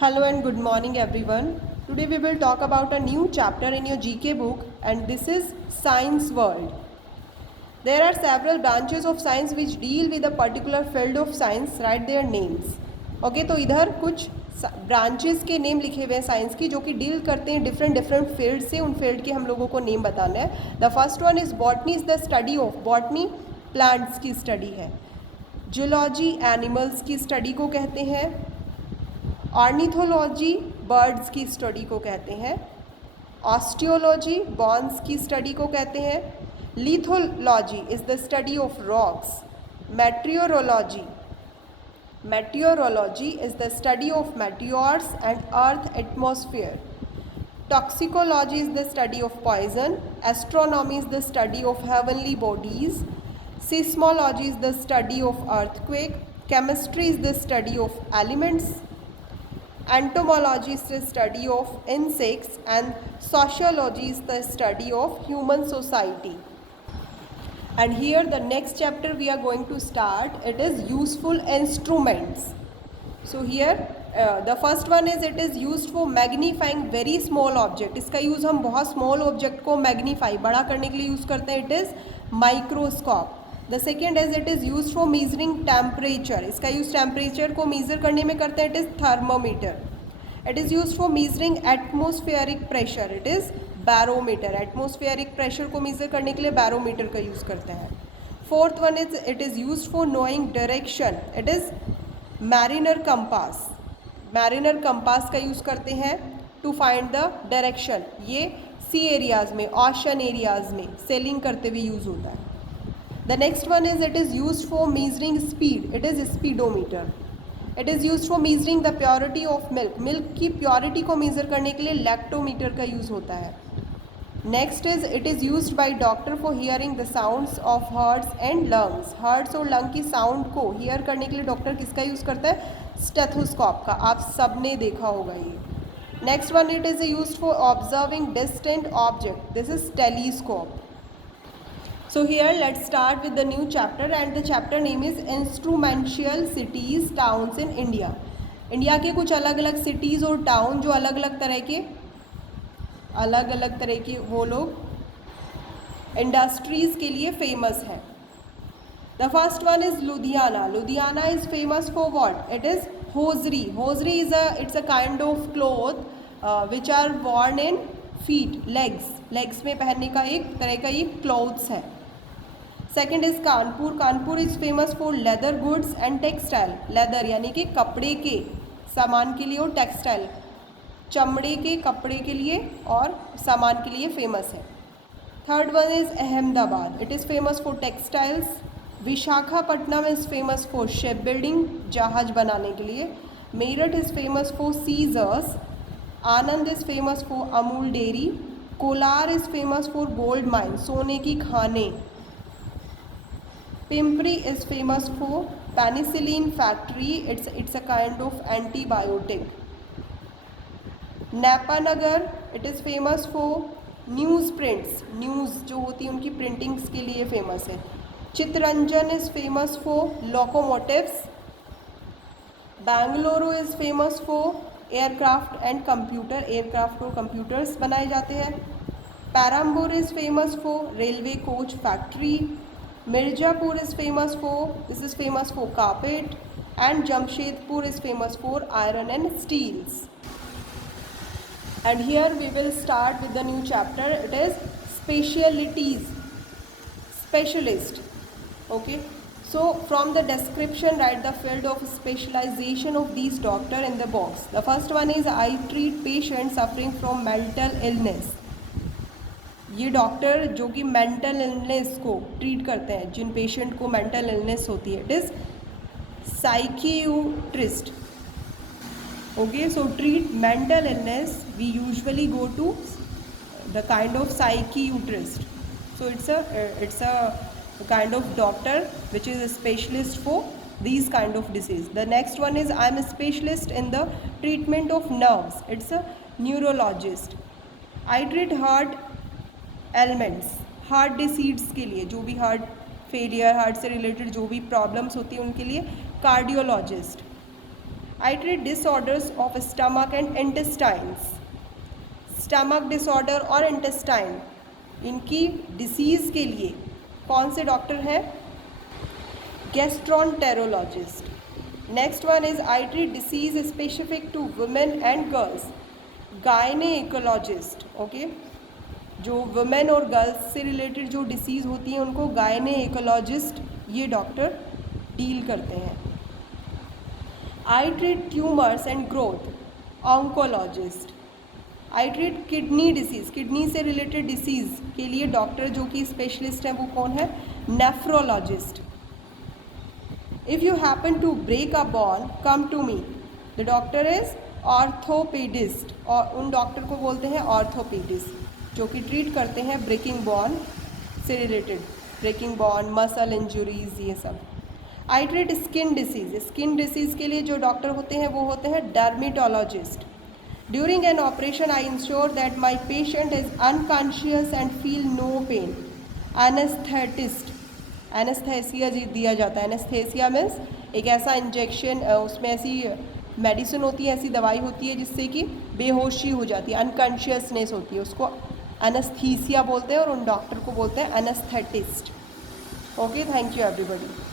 Hello and good morning everyone. Today we will talk about a new chapter in your GK book and this is Science World. There are several branches of science which deal with a particular field of science. Write their names. Okay, तो इधर कुछ branches के name लिखे हुए हैं science की जो कि डील करते हैं डिफरेंट फील्ड से. उन फील्ड के हम लोगों को नेम बताना है. The first one is botany is the study of. Botany plants की स्टडी है. जूलॉजी एनिमल्स की स्टडी को कहते हैं. ऑर्निथोलॉजी बर्ड्स की स्टडी को कहते हैं. ऑस्टियोलॉजी बॉन्स की स्टडी को कहते हैं. Lithology is the study of rocks. Meteorology is the study of meteors and earth atmosphere. Toxicology is the study of poison. Astronomy is the study of heavenly bodies. Seismology is the study of earthquake. Chemistry is the study of elements. Entomology is the study of insects and sociology is the study of human society. And here the next chapter we are going to start. It is useful instruments. So here the first one is it is used for magnifying very small object. इसका use हम बहुत small object को magnify बड़ा करने के लिए use करते हैं. It is microscope. The second is it is used for measuring temperature. इसका यूज़ temperature को measure करने में करते हैं. It is thermometer. It is used for measuring atmospheric pressure. It is barometer. Atmospheric pressure को measure करने के लिए barometer का यूज़ करते हैं. Fourth one is it is used for knowing direction. It is mariner compass. Mariner compass का use करते हैं to find the direction. ये sea areas में, ocean areas में sailing करते हुए यूज़ होता है. The next one is it is used for measuring speed. It is speedometer. It is used for measuring the purity of milk. Milk की purity को measure करने के लिए lactometer का यूज़ होता है. Next is it is used by doctor for hearing the sounds of hearts and lungs. Hearts और lung की sound को hear करने के लिए डॉक्टर किसका यूज़ करता है? Stethoscope का. आप सब ने देखा होगा ये. Next one it is used for observing distant object. This is telescope. So here let's start with the new chapter and the chapter name is Instrumental Cities Towns in India. India के कुछ अलग अलग cities और town जो अलग अलग तरह के वो लोग इंडस्ट्रीज़ के लिए फेमस है. The first one is Ludhiana. Ludhiana is famous for what? It is hosiery. Hosiery is it's a kind of cloth which are worn in feet, legs में पहनने का एक तरह का ये क्लॉथ्स है. Second is Kanpur. Kanpur is famous for leather goods and textile. Leather यानी कि कपड़े के सामान के लिए और टेक्सटाइल चमड़े के कपड़े के लिए और सामान के लिए फेमस है. Third one is Ahmedabad. It is famous for textiles. Visakhapatnam is famous for ship building, जहाज बनाने के लिए. Meerut is famous for scissors. Anand is famous for Amul dairy. Kolar is famous for gold mine, सोने की खाने. Pimpri is famous for penicillin factory. It's a kind of antibiotic. Nepanagar it is famous for news prints. News जो होती है उनकी प्रिंटिंग्स के लिए famous है. Chittaranjan is famous for locomotives. Bengaluru is famous for aircraft and computer. Aircraft और कंप्यूटर्स बनाए जाते हैं. Perambur is famous for railway coach factory. Mirzapur is famous for carpet and Jamshedpur is famous for iron and steels. And here we will start with the new chapter. It is specialist. Okay, so from the description write the field of specialization of these doctor in the box. The first one is I treat patients suffering from mental illness. ये doctor जो कि mental illness को treat करते हैं, जिन patient को mental illness होती है, it is psychiatrist. Okay, so treat mental illness we usually go to the kind of psychiatrist. So it's a kind of doctor which is a specialist for these kind of disease. The next one is I am a specialist in the treatment of nerves. It's a neurologist. I treat heart ailments, heart disease के लिए, जो भी heart failure, heart से related जो भी problems होती है उनके लिए cardiologist. I treat disorders of stomach and intestines. Stomach disorder और इंटेस्टाइन, इनकी डिसीज़ के लिए कौन से डॉक्टर हैं? Gastroenterologist. Next one is I treat disease specific to women and girls. Gynaecologist. Okay, जो वुमेन और गर्ल्स से रिलेटेड जो डिसीज़ होती हैं उनको गायनेकोलॉजिस्ट ये डॉक्टर डील करते हैं. I treat tumours and growth. Oncologist. I treat kidney disease. Kidney से रिलेटेड डिसीज़ के लिए डॉक्टर जो कि स्पेशलिस्ट है वो कौन है? Nephrologist. If you happen to break a bone come to me. The doctor is orthopaedist, और उन डॉक्टर को बोलते हैं ऑर्थोपेडिस्ट जो कि ट्रीट करते हैं ब्रेकिंग बोन से रिलेटेड, ब्रेकिंग बोन, मसल इंजुरीज, ये सब. I treat skin disease. Skin disease के लिए जो डॉक्टर होते हैं वो होते हैं dermatologist. During an operation, I ensure that my patient is unconscious and feel no pain. Anesthetist. Anaesthesia दिया जाता है. एनेस्थेसिया मीन्स एक ऐसा इंजेक्शन, उसमें ऐसी मेडिसिन होती है, ऐसी दवाई होती है जिससे कि बेहोशी हो जाती है, अनकॉन्शियसनेस होती है, उसको एनेस्थीसिया बोलते हैं और उन डॉक्टर को बोलते हैं anaesthetist. Okay, thank you everybody.